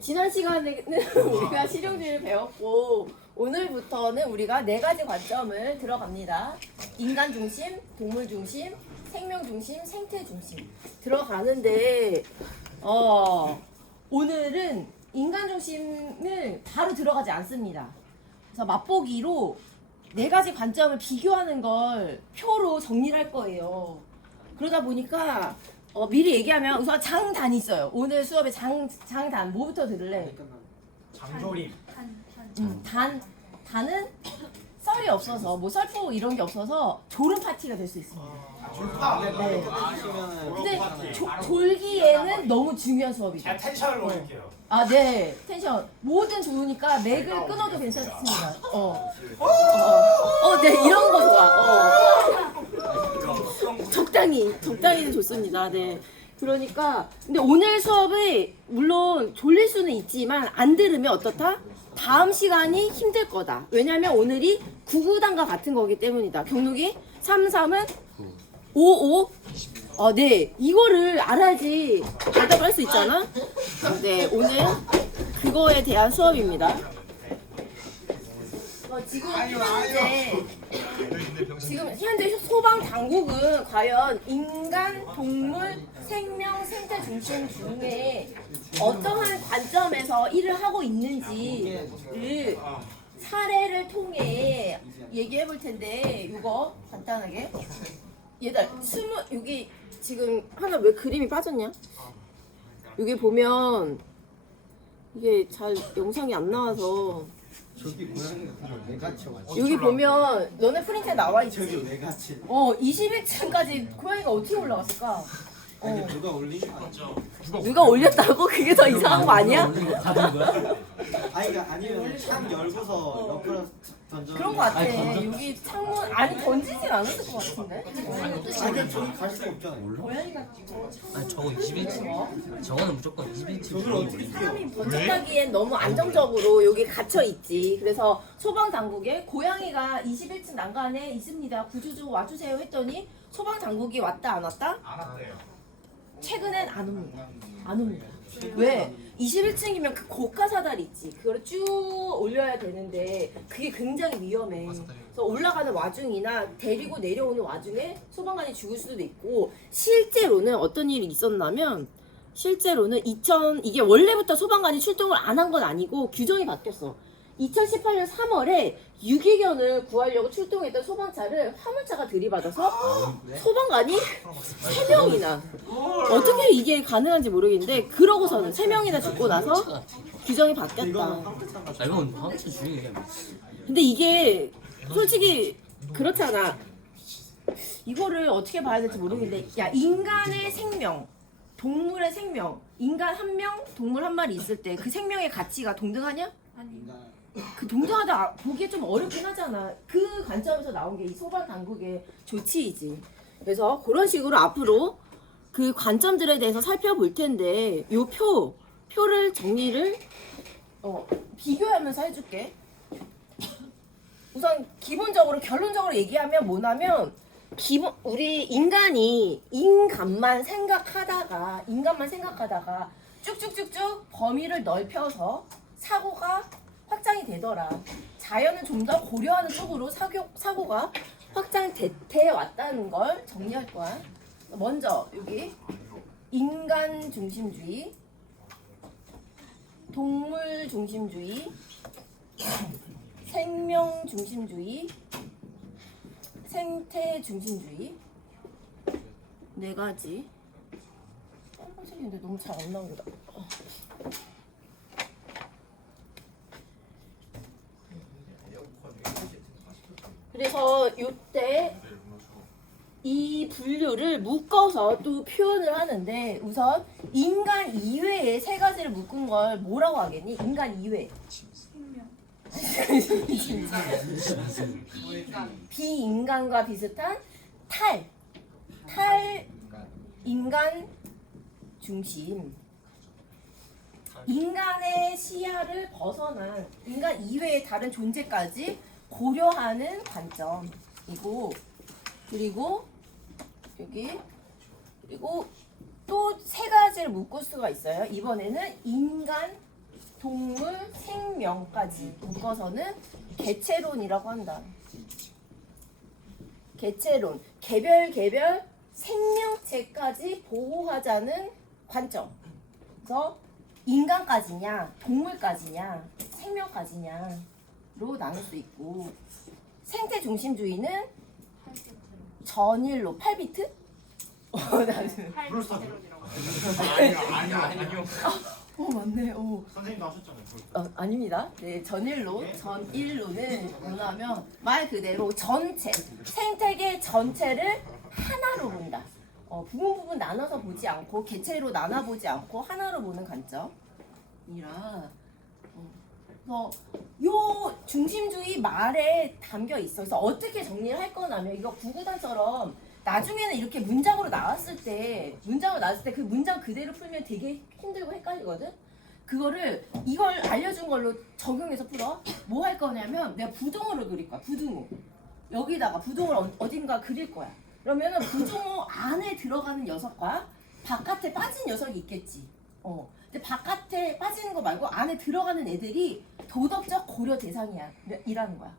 지난 시간에는 우리가 실용주의를 배웠고 오늘부터는 우리가 4가지 관점을 들어갑니다. 인간 중심, 동물 중심, 생명 중심, 생태 중심 들어가는데 오늘은 인간 중심을 바로 들어가지 않습니다. 그래서 맛보기로 4가지 관점을 비교하는 걸 표로 정리를 할 거예요. 그러다 보니까 미리 얘기하면 우선 장단이 있어요. 오늘 수업에 장단 뭐부터 들을래? 장조림. 단은 썰이 없어서 뭐 썰포 이런 게 없어서 졸음 파티가 될 수 있습니다. 네. 근데 졸기에는 너무 중요한 수업이죠. 제가 텐션을 올릴게요. 아, 네. 텐션. 뭐든 좋으니까 맥을 끊어도 괜찮습니다. 네, 이런 거 좋아. 적당히 좋습니다. 네. 그러니까, 근데 오늘 수업이 물론 졸릴 수는 있지만 안 들으면 어떻다? 다음 시간이 힘들 거다. 왜냐면 오늘이 9구단과 같은 거기 때문이다. 경록이 33은 55. 네. 이거를 알아야지 대답을 할 수 있잖아. 네. 오늘 그거에 대한 수업입니다. 지금 현재 소방 당국은 과연 인간, 동물, 생명, 생태 중심 중에 어떠한 관점에서 일을 하고 있는지를 사례를 통해 얘기해 볼 텐데 이거 간단하게 얘들 여기 지금 하나 왜 그림이 빠졌냐? 여기 보면 이게 잘 영상이 안 나와서 저기 고양이가 왜 갇혀? 여기 보면 너네 프린트에 나와 있지? 저기 왜 갇혀? 21층까지 고양이가 어떻게 올라갔을까? 아니 누가 올린 거 아니야? 누가 올렸다고? 그게 더 이상한 거 아니야? 아니가 아니면 창 열고서 옆으로 던져. 그런 거 같아. 여기 창문 아니 던지진 않았을 것 같은데. 아니 저기 갈 수가 없잖아요. 고양이가 아니 저거 21층 저거는 무조건 21층 저걸 어떻게 뛰어? 사람이 번쩍하기엔 너무 안정적으로 여기 갇혀 있지. 그래서 소방 당국에 고양이가 21층 난간에 있습니다. 구조조 와주세요 했더니 소방 당국이 왔다 안 왔다? 안 왔대요. 최근엔 안 옵니다. 안 옵니다. 왜? 21층이면 그 고가 사다리 있지. 그걸 쭉 올려야 되는데 그게 굉장히 위험해. 그래서 올라가는 와중이나 데리고 내려오는 와중에 소방관이 죽을 수도 있고 실제로는 어떤 일이 있었냐면 실제로는 이게 원래부터 소방관이 출동을 안 한 건 아니고 규정이 바뀌었어. 2018년 3월에 유기견을 구하려고 출동했던 소방차를 화물차가 들이받아서 소방관이 3명이나 어떻게 이게 가능한지 모르겠는데 그러고서는 3명이나 죽고 나서 규정이 바뀌었다. 이건 화물차 주인이야. 근데 이게 솔직히 그렇잖아. 이거를 어떻게 봐야 될지 모르겠는데 야 인간의 생명 동물의 생명 인간 1명 동물 1마리 있을 때 그 생명의 가치가 동등하냐? 그 동등하다 보기에 좀 어렵긴 하잖아. 그 관점에서 나온 게 이 소방 당국의 조치이지. 그래서 그런 식으로 앞으로 그 관점들에 대해서 살펴볼 텐데 요 표를 정리를 비교하면서 해줄게. 우선 기본적으로 결론적으로 얘기하면 뭐냐면 우리 인간만 생각하다가 쭉쭉쭉쭉 범위를 넓혀서 사고가 확장이 되더라. 자연은 좀 더 고려하는 쪽으로 사고가 확장돼 왔다는 걸 정리할 거야. 먼저 여기 인간 중심주의, 동물 중심주의, 생명 중심주의, 생태 중심주의 4가지. 선생님인데 너무 잘 안 나온다. 그래서 이때 이 분류를 묶어서 또 표현을 하는데 우선 인간 이외의 3가지를 묶은 걸 뭐라고 하겠니? 인간 이외. 비인간과 비슷한 탈 인간 중심. 인간의 시야를 벗어난 인간 이외의 다른 존재까지 고려하는 관점이고 그리고 여기 그리고 또 3가지를 묶을 수가 있어요. 이번에는 인간 동물 생명까지 묶어서는 개체론이라고 한다. 개체론, 개별 생명체까지 보호하자는 관점. 그래서 인간까지냐, 동물까지냐, 생명까지냐로 나눌 수 있고, 생태 중심주의는 전일로 8비트? 나는 아니요. 맞네. 선생님도 하셨잖아요. 아닙니다. 네, 전일로는 뭐냐면 말 그대로 전체, 생태계 전체를 하나로 본다. 부분 나눠서 보지 않고 개체로 나눠 보지 않고 하나로 보는 관점이라. 그래서 요 중심주의 말에 담겨 있어. 그래서 어떻게 정리를 할 거냐면 이거 구구단처럼 나중에는 이렇게 문장으로 나왔을 때 그 문장 그대로 풀면 되게 힘들고 헷갈리거든. 그거를 이걸 알려준 걸로 적용해서 풀어. 뭐 할 거냐면 내가 부동어를 그릴 거야. 부등호. 여기다가 부동어를 어딘가 그릴 거야. 그러면은 부동어 안에 들어가는 녀석과 바깥에 빠진 녀석이 있겠지. 근데 바깥에 빠지는 거 말고 안에 들어가는 애들이 도덕적 고려 대상이야. 이라는 거야.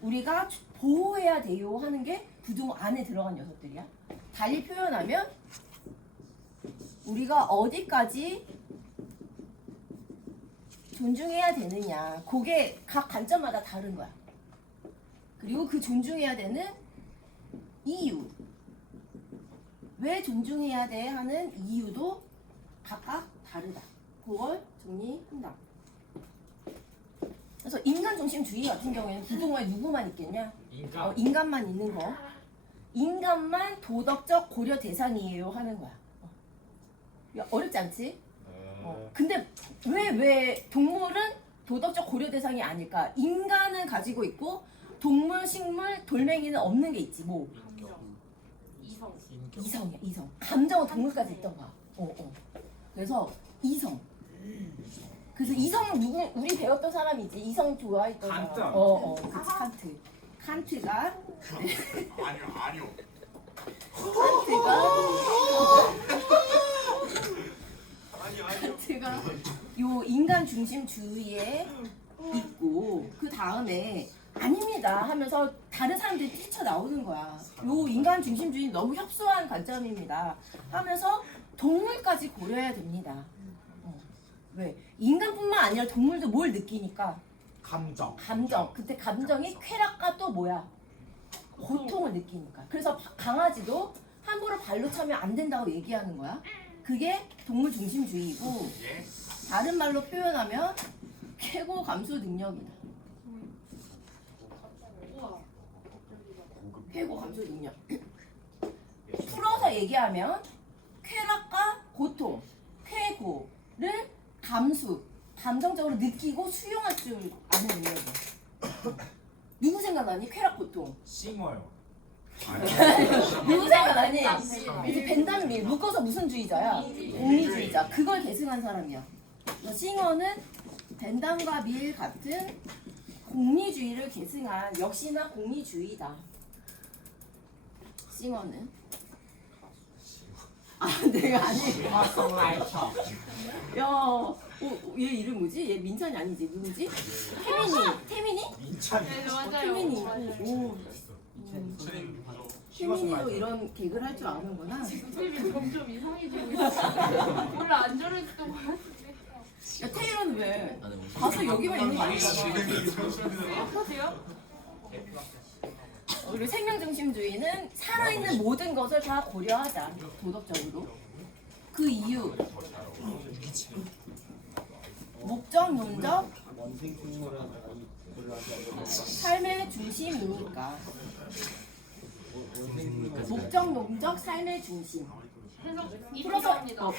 우리가 보호해야 돼요 하는 게 부동어 안에 들어간 녀석들이야. 달리 표현하면 우리가 어디까지 존중해야 되느냐. 그게 각 관점마다 다른 거야. 그리고 그 존중해야 되는 이유. 왜 존중해야 돼 하는 이유도 각각 다르다. 그걸 정리한다. 그래서 인간 중심주의 같은 경우에는 부동어에 누구만 있겠냐? 인간만 있는 거. 인간만 도덕적 고려 대상이에요 하는 거야. 야, 어렵지 않지? 근데 왜 동물은 도덕적 고려 대상이 아닐까? 인간은 가지고 있고 동물, 식물, 돌멩이는 없는 게 있지. 뭐? 이성이야, 이성. 감정은 동물까지 있던 거야. 그래서 이성. 그래서 이성 우리 배웠던 사람이지. 이성 좋아했던 칸트. 사람. 그치, 칸트. 칸트가 아니요. 칸트가 요 인간 중심주의에 있고 그 다음에 아닙니다 하면서 다른 사람들이 뛰쳐나오는 거야. 요 인간 중심주의는 너무 협소한 관점입니다 하면서 동물까지 고려해야 됩니다. 왜? 인간뿐만 아니라 동물도 뭘 느끼니까? 감정. 그때 감정이 쾌락과 또 뭐야? 고통을 느끼니까. 그래서 강아지도 함부로 발로 차면 안 된다고 얘기하는 거야. 그게 동물 중심주의이고 다른 말로 표현하면 쾌고 감수 능력이다. 쾌고 감수 능력. 풀어서 얘기하면 쾌락과 고통, 쾌고를 감정적으로 느끼고 수용할 줄 아는 능력이야. 누구 생각나니? 쾌락, 고통. 싱어요. 누구 생각나니? 이제 벤담밀 묶어서 무슨 주의자야? 공리주의자. 그걸 계승한 사람이야. 싱어는 벤담과 밀 같은 공리주의를 계승한 역시나 공리주의다. 싱어는 내가 아니. 야, 얘 이름 뭐지? 얘 민찬이 아니지? 누구지? 태민이? 민찬이. 태민이. 태민이도 이런 개그를 할 줄 아는구나. 선생님이 점점 이상해지고 있어. 원래 안 저랬던 거 같은데. 야, 태일은 왜? 가서 여기만 있는 거 아니잖아. 어떠세요? 우리 생명중심주의는 살아있는 모든 것을 다 고려하자. 도덕적으로. 그 이유. 목적론적 원생 생물은 삶의 중심이니까. 목적론적 삶의 중심.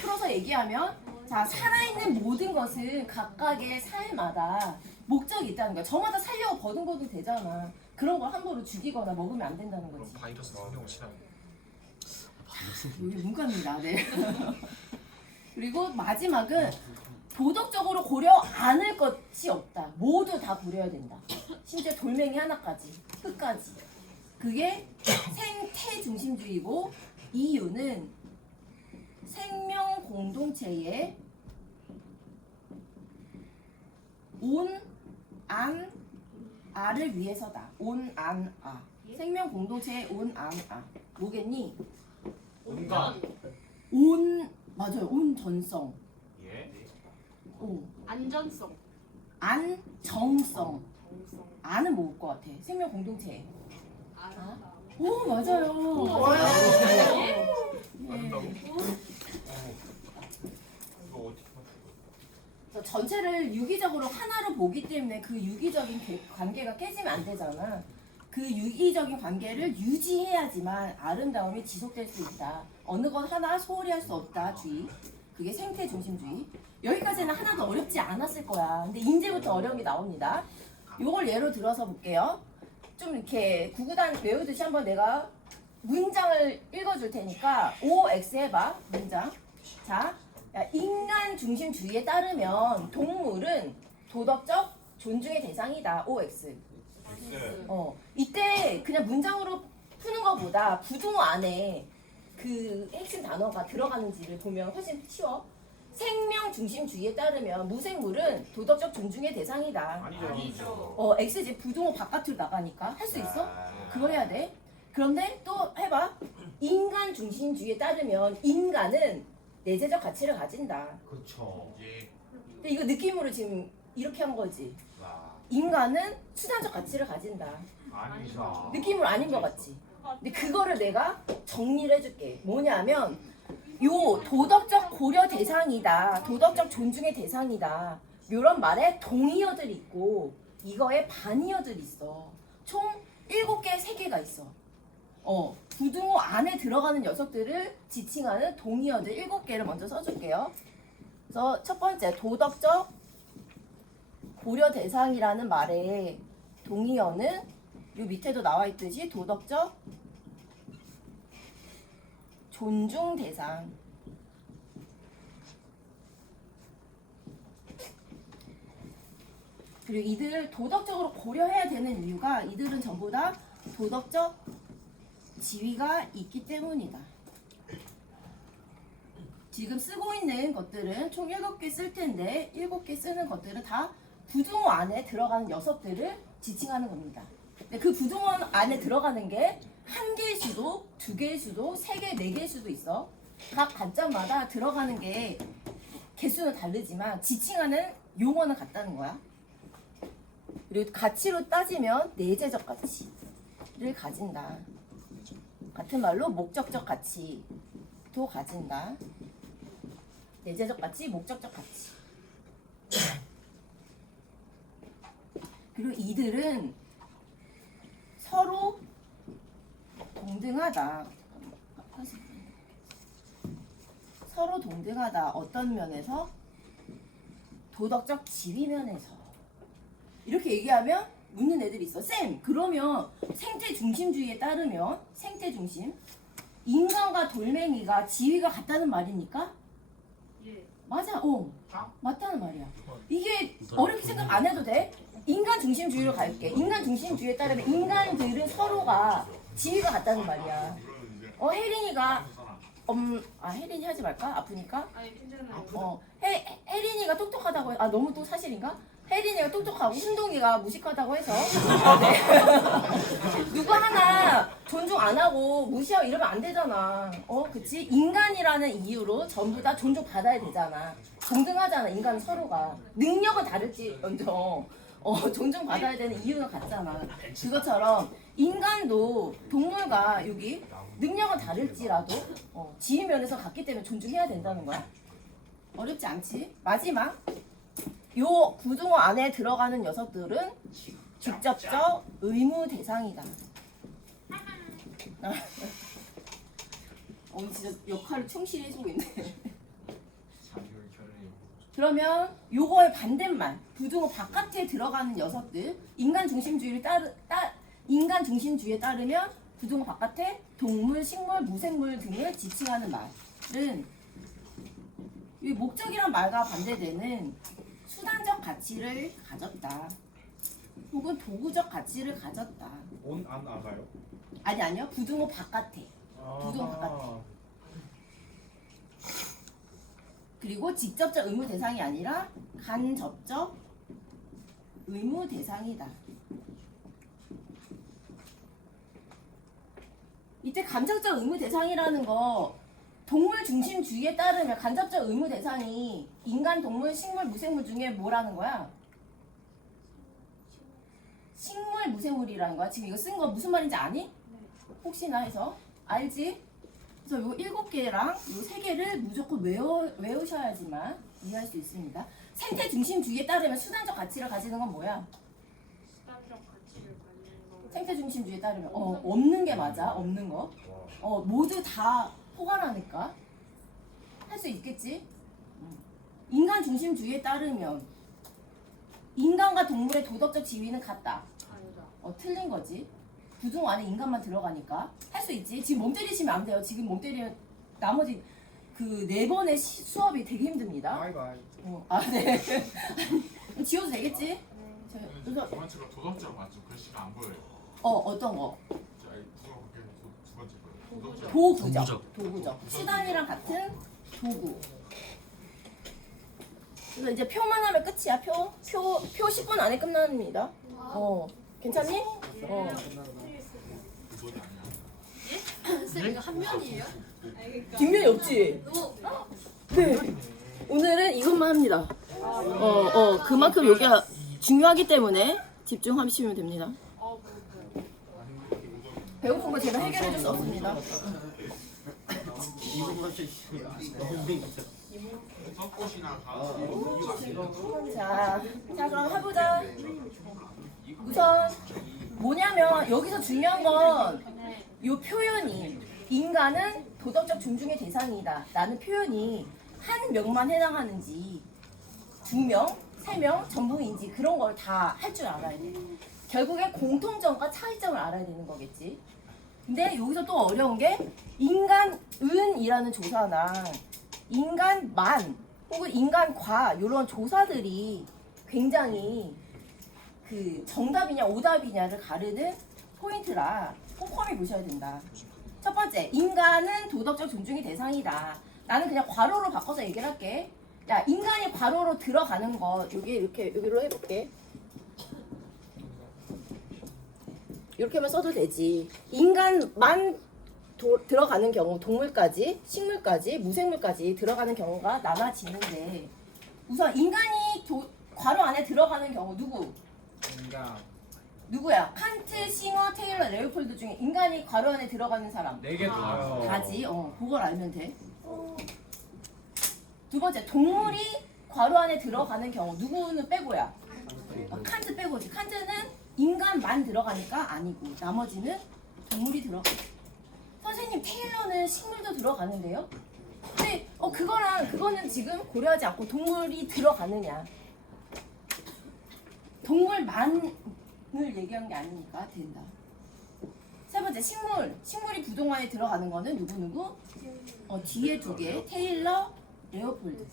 풀어서 얘기하면 자, 살아있는 모든 것은 각각의 삶마다 목적이 있다는 거야. 저마다 살려고 버둥버둥 되잖아. 그런 걸 함부로 죽이거나 먹으면 안 된다는 거지. 바이러스 생명을 싫어요. 여기 문과입니다. 네. 그리고 마지막은 도덕적으로 고려 않을 것이 없다. 모두 다 고려해야 된다. 심지어 돌멩이 하나까지, 흙까지. 그게 생태 중심주의고 이유는 생명 공동체의 온, 안, 아를 위해서다. 온, 안, 아. 생명 공동체의 온, 안, 아. 뭐겠니? 온갖. 온, 맞아요. 온전성. 예. 오. 안전성. 안정성. 정성. 아는 뭐일 것 같아? 생명 공동체. 아. 오, 맞아요. 맞는다고? 네. 이거 어떻게 맞출 거야? 그래서 전체를 유기적으로 하나로 보기 때문에 그 유기적인 관계가 깨지면 안 되잖아. 그 유기적인 관계를 유지해야지만 아름다움이 지속될 수 있다. 어느 것 하나 소홀히 할 수 없다. 주의. 그게 생태 중심주의. 여기까지는 하나도 어렵지 않았을 거야. 근데 이제부터 어려운 게 나옵니다. 요걸 예로 들어서 볼게요. 좀 이렇게 구구단 외우듯이 한번 내가 문장을 읽어줄 테니까 OX 해봐. 문장. 자, 야, 인간 중심주의에 따르면 동물은 도덕적 존중의 대상이다. OX. 이때 그냥 문장으로 푸는 것보다 부등호 안에 그 핵심 단어가 들어가는지를 보면 훨씬 쉬워. 생명 중심주의에 따르면 무생물은 도덕적 존중의 대상이다. 아니죠. X지 부등호 바깥으로 나가니까 할 수 있어? 그거 해야 돼. 그런데 또 해봐. 인간 중심주의에 따르면 인간은 내재적 가치를 가진다. 그렇죠. 예. 근데 이거 느낌으로 지금 이렇게 한 거지. 와. 인간은 수단적 가치를 가진다. 아니죠. 느낌으로 아닌 것 같지. 근데 그거를 내가 정리를 해줄게. 뭐냐면 요 도덕적 고려 대상이다. 도덕적 존중의 대상이다. 요런 말에 동의어들이 있고 이거에 반의어들이 있어. 총 7개, 3개가 있어. 부등호 안에 들어가는 녀석들을 지칭하는 동의어들 7개를 먼저 써줄게요. 그래서 첫 번째 도덕적 고려 대상이라는 말에 동의어는 요 밑에도 나와 있듯이 도덕적 존중 대상. 그리고 이들 도덕적으로 고려해야 되는 이유가 이들은 전부 다 도덕적 지위가 있기 때문이다. 지금 쓰고 있는 것들은 총 7개 쓸 텐데 7개 쓰는 것들은 다 부등호 안에 들어가는 녀석들을 지칭하는 겁니다. 근데 그 부등호 안에 들어가는 게 한 개일 수도, 2개일 수도, 3개, 4개일 수도 있어. 각 관점마다 들어가는 게 개수는 다르지만 지칭하는 용어는 같다는 거야. 그리고 가치로 따지면 내재적 가치를 가진다. 같은 말로 목적적 가치도 가진다. 내재적 가치, 목적적 가치. 그리고 이들은 서로 동등하다. 서로 동등하다. 어떤 면에서? 도덕적 지위 면에서. 이렇게 얘기하면 묻는 애들이 있어. 쌤, 그러면 생태 중심주의에 따르면 생태 중심 인간과 돌멩이가 지위가 같다는 말입니까? 예. 맞아. 맞다는 말이야. 이게 어렵게 생각 안 해도 돼. 인간 중심주의로 갈게. 인간 중심주의에 따르면 인간들은 서로가 지위가 같다는 말이야. 혜린이가 혜린이 하지 말까? 아프니까? 아니 괜찮아요. 혜린이가 똑똑하다고 너무 또 사실인가? 혜린이가 똑똑하고 훈동이가 무식하다고 해서 누가 하나 존중 안 하고 무시하고 이러면 안 되잖아. 그치? 인간이라는 이유로 전부 다 존중받아야 되잖아. 동등하잖아. 인간은 서로가 능력은 다를지언정 존중받아야 되는 이유는 같잖아. 그것처럼 인간도 동물과 여기 능력은 다를지라도 지위 면에서 같기 때문에 존중해야 된다는 거야. 어렵지 않지? 마지막 요 부등호 안에 들어가는 녀석들은 직접적 의무 대상이다. 진짜 역할을 충실히 해주고 있네. 그러면 요거의 반대말 부등호 바깥에 들어가는 녀석들 인간 중심주의에 따르면 부등호 바깥에 동물, 식물, 무생물 등을 지칭하는 말은 이 목적이란 말과 반대되는 수단적 가치를 가졌다. 혹은 도구적 가치를 가졌다. 온, 안, 아가요? 아니요. 부등호 바깥에. 부등호 바깥에. 그리고 직접적 의무 대상이 아니라 간접적 의무 대상이다. 이때 간접적 의무 대상이라는 거 동물 중심주의에 따르면 간접적 의무 대상이 인간, 동물, 식물, 무생물 중에 뭐라는 거야? 식물, 무생물이라는 거야. 지금 이거 쓴 거 무슨 말인지 아니? 혹시나 해서 알지? 그래서 요 7개랑 요 3개를 무조건 외우셔야지만 이해할 수 있습니다. 생태 중심주의에 따르면 수단적 가치를 가지는 건 뭐야? 수단적 가치를 가지는 거. 생태 중심주의에 따르면 없는 게 맞아. 없는 거. 모두 다 포괄하니까 할 수 있겠지? 인간 중심주의에 따르면 인간과 동물의 도덕적 지위는 같다. 아니다. 틀린 거지. 부종 안에 인간만 들어가니까 할 수 있지. 지금 몸 때리시면 안 돼요. 지금 몸 때리면 나머지 그 4번의 수업이 되게 힘듭니다. 바이바이. 네. 지워도 되겠지? 그래서 번째가 도덕적 맞죠? 글씨가 안 보여요. 어떤 거? 두 번째 거예요. 도덕적. 도구적. 도구적. 수단이랑 같은 도구. 그래서 이제 표만 하면 끝이야. 표 10분 안에 끝납니다. 괜찮니? 그거는 아니야. 쌤 이거 한 면이에요? 뒷면이 없지? 네. 오늘은 이것만 합니다. 그만큼 여기가 중요하기 때문에 집중하시면 됩니다. 배고픈 거 제가 해결해 줄 수 없습니다. 이분만 너무 힘들어. 썩꽃이나 자 그럼 해보자. 우선 뭐냐면 여기서 중요한 건 이 표현이 인간은 도덕적 존중의 대상이다 라는 표현이 한 명만 해당하는지 2명, 3명 전부인지 그런 걸 다 할 줄 알아야 돼. 결국에 공통점과 차이점을 알아야 되는 거겠지. 근데 여기서 또 어려운 게 인간은이라는 조사나 인간만 혹은 인간과 이런 조사들이 굉장히 그 정답이냐 오답이냐를 가르는 포인트라 꼼꼼히 보셔야 된다. 첫 번째, 인간은 도덕적 존중의 대상이다. 나는 그냥 괄호로 바꿔서 얘기를 할게. 야, 인간이 괄호로 들어가는 거 여기 이렇게 여기로 해볼게. 이렇게만 써도 되지. 인간만 들어가는 경우 동물까지, 식물까지, 무생물까지 들어가는 경우가 나눠지는데 우선 인간이 괄호 안에 들어가는 경우 누구야? 칸트, 싱어, 테일러, 레오폴드 중에 인간이 괄호 안에 들어가는 사람 4개 더요. 다지. 그걸 알면 돼. 두 번째, 동물이 괄호 안에 들어가는 경우 누구는 빼고야? 칸트 빼고지. 칸트는 인간만 들어가니까 아니고 나머지는 동물이 들어가. 선생님, 테일러는 식물도 들어가는데요? 근데 그거는 지금 고려하지 않고 동물이 들어가느냐. 동물만을 얘기한 게 아니니까 된다. 세 번째, 식물이 부종 안에 들어가는 거는 누구? 뒤에 2개, 테일러, 레오폴드.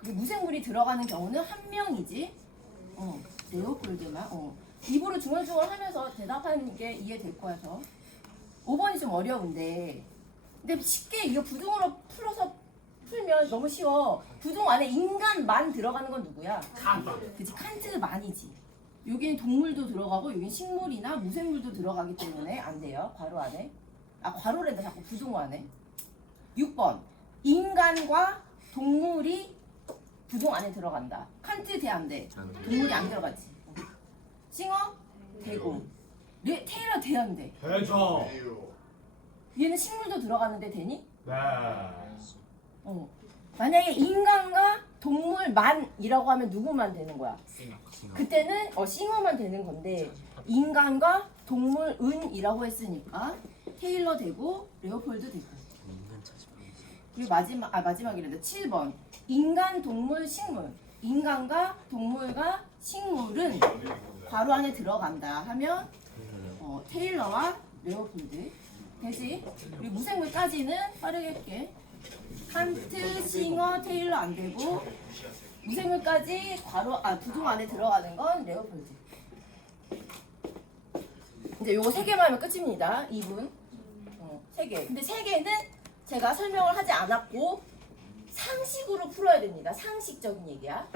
그리고 무생물이 들어가는 경우는 1명이지. 레오폴드만. 입으로 중얼중얼 하면서 대답하는 게 이해될 거여서. 5번이 좀 어려운데. 근데 쉽게 이거 부종으로 풀면 너무 쉬워. 부종 안에 인간만 들어가는 건 누구야? 그치, 칸트만이지. 여기는 동물도 들어가고 여기는 식물이나 무생물도 들어가기 때문에 안 돼요. 괄호 안에. 괄호랜다 자꾸 부종 안에. 6번. 인간과 동물이 부종 안에 들어간다. 칸트 돼 안 돼? 동물이 안 들어가지. 싱어? 되고. 테일러 돼 안 돼? 되죠. 얘는 식물도 들어가는데 되니? 네. 만약에 인간과 동물만이라고 하면 누구만 되는 거야? 그때는 싱어만 되는 건데 인간과 동물은이라고 했으니까 테일러 되고 레오폴드 되고. 그리고 마지막이란다. 7번. 인간, 동물, 식물. 인간과 동물과 식물은 괄호 안에 들어간다 하면 테일러와 레오폴드 되지. 그리고 무생물까지는 빠르게 할게. 칸트, 싱어, 테일러 안 되고 무생물까지 부종 안에 들어가는 건 레오폴드. 이제 요거 3개만 하면 끝입니다. 2분. 3개. 근데 3개는 제가 설명을 하지 않았고 상식으로 풀어야 됩니다. 상식적인 얘기야.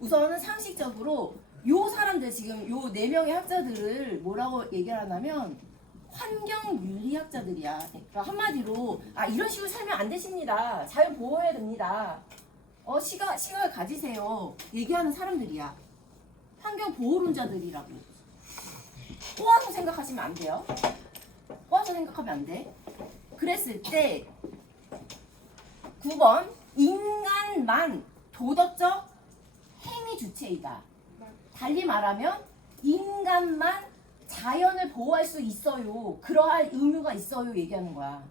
우선은 상식적으로 요 사람들 지금 요 4명의 학자들을 뭐라고 얘기를 하냐면 환경윤리학자들이야. 그러니까 한마디로 이런 식으로 살면 안 되십니다. 자연 보호해야 됩니다. 시각을 가지세요. 얘기하는 사람들이야. 환경 보호론자들이라고. 꼬아서 생각하시면 안 돼요. 꼬아서 생각하면 안 돼. 그랬을 때 9번 인간만 도덕적 행위 주체이다. 달리 말하면 인간만 자연을 보호할 수 있어요. 그러할 의무가 있어요. 얘기하는 거야.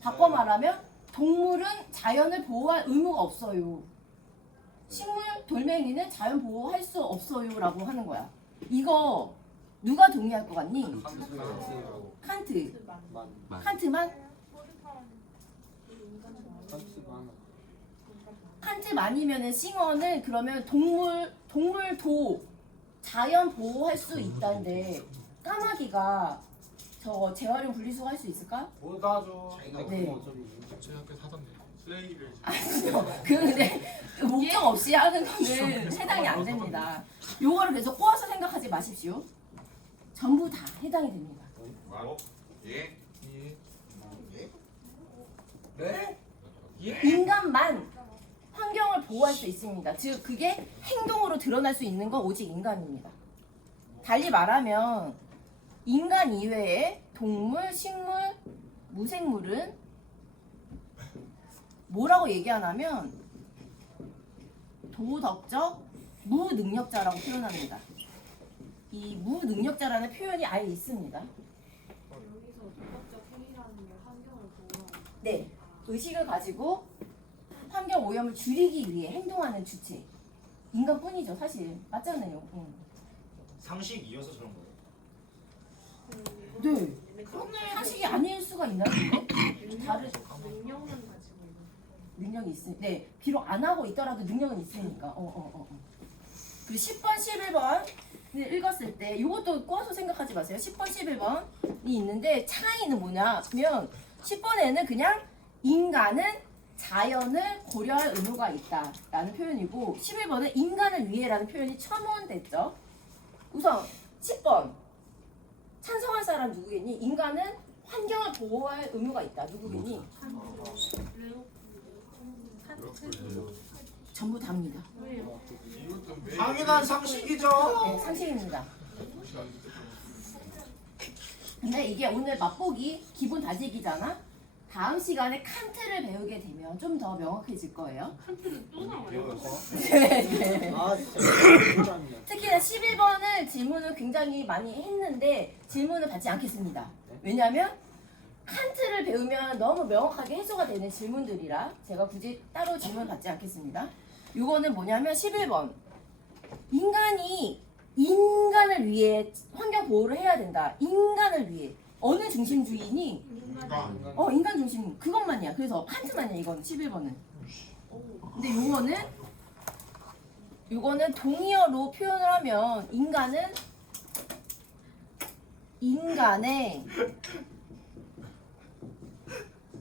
바꿔 말하면 동물은 자연을 보호할 의무가 없어요. 식물, 돌멩이는 자연 보호할 수 없어요. 라고 하는 거야. 이거 누가 동의할 것 같니? 칸트. 칸트만? 칸트만이면은 싱어는 그러면 동물도 자연 보호할 수 있다는데 까마귀가 저 재활용 분리수거 할 수 있을까? 못하죠. 네. 저희 학교 사던데 쓰레기를 아니요. 근데 목적 없이 하는 거는 해당이 안 됩니다. 요거를 그래서 꼬아서 생각하지 마십시오. 전부 다 해당이 됩니다. 뭐라고? 예? 네? 인간만 환경을 보호할 수 있습니다. 즉 그게 행동으로 드러날 수 있는 건 오직 인간입니다. 달리 말하면 인간 이외의 동물, 식물, 무생물은 뭐라고 얘기하냐면 도덕적 무능력자라고 표현합니다. 이 무능력자라는 표현이 아예 있습니다. 여기서 도덕적 행위라는 게 환경을 보호하는. 네, 의식을 가지고 환경 오염을 줄이기 위해 행동하는 주체. 인간뿐이죠, 사실. 맞잖아요. 상식 이어서 저런 거예요. 네. 상식이 아닐 수가 있나요? 다른 능력은 가지고 있는. 능력이 있으니 네, 비록 안 하고 있더라도 능력은 있으니까. 그 10번, 11번 읽었을 때 이것도 꼬아서 생각하지 마세요. 10번, 11번이 있는데 차이는 뭐냐면 10번에는 그냥 인간은 자연을 고려할 의무가 있다라는 표현이고 11번은 인간을 위해라는 표현이 첨언됐죠. 우선 10번 찬성할 사람 누구겠니? 인간은 환경을 보호할 의무가 있다. 누구겠니? 전부 다입니다. 이것도 왜 당연한 상식이죠. 네, 상식입니다. 근데 이게 오늘 맛보기 기본 다지기잖아. 다음 시간에 칸트를 배우게 되면 좀 더 명확해질 거예요. 칸트는 또 나와요. 네. 아 진짜. 특히나 11번을 질문을 굉장히 많이 했는데 질문을 받지 않겠습니다. 왜냐하면 칸트를 배우면 너무 명확하게 해소가 되는 질문들이라 제가 굳이 따로 질문 받지 않겠습니다. 이거는 뭐냐면 11번 인간이 인간을 위해 환경 보호를 해야 된다. 인간을 위해 어느 중심주의니? 인간 인간 중심 그것만이야. 그래서 칸트만이야. 이거는 11번은. 근데 요거는 동의어로 표현을 하면 인간의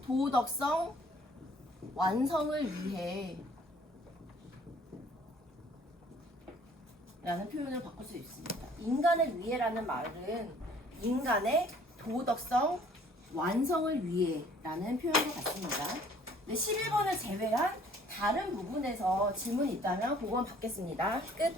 도덕성 완성을 위해 라는 표현을 바꿀 수 있습니다. 인간을 위해라는 말은 인간의 도덕성 완성을 위해 라는 표현과 같습니다. 11번을 제외한 다른 부분에서 질문이 있다면 그건 받겠습니다. 끝.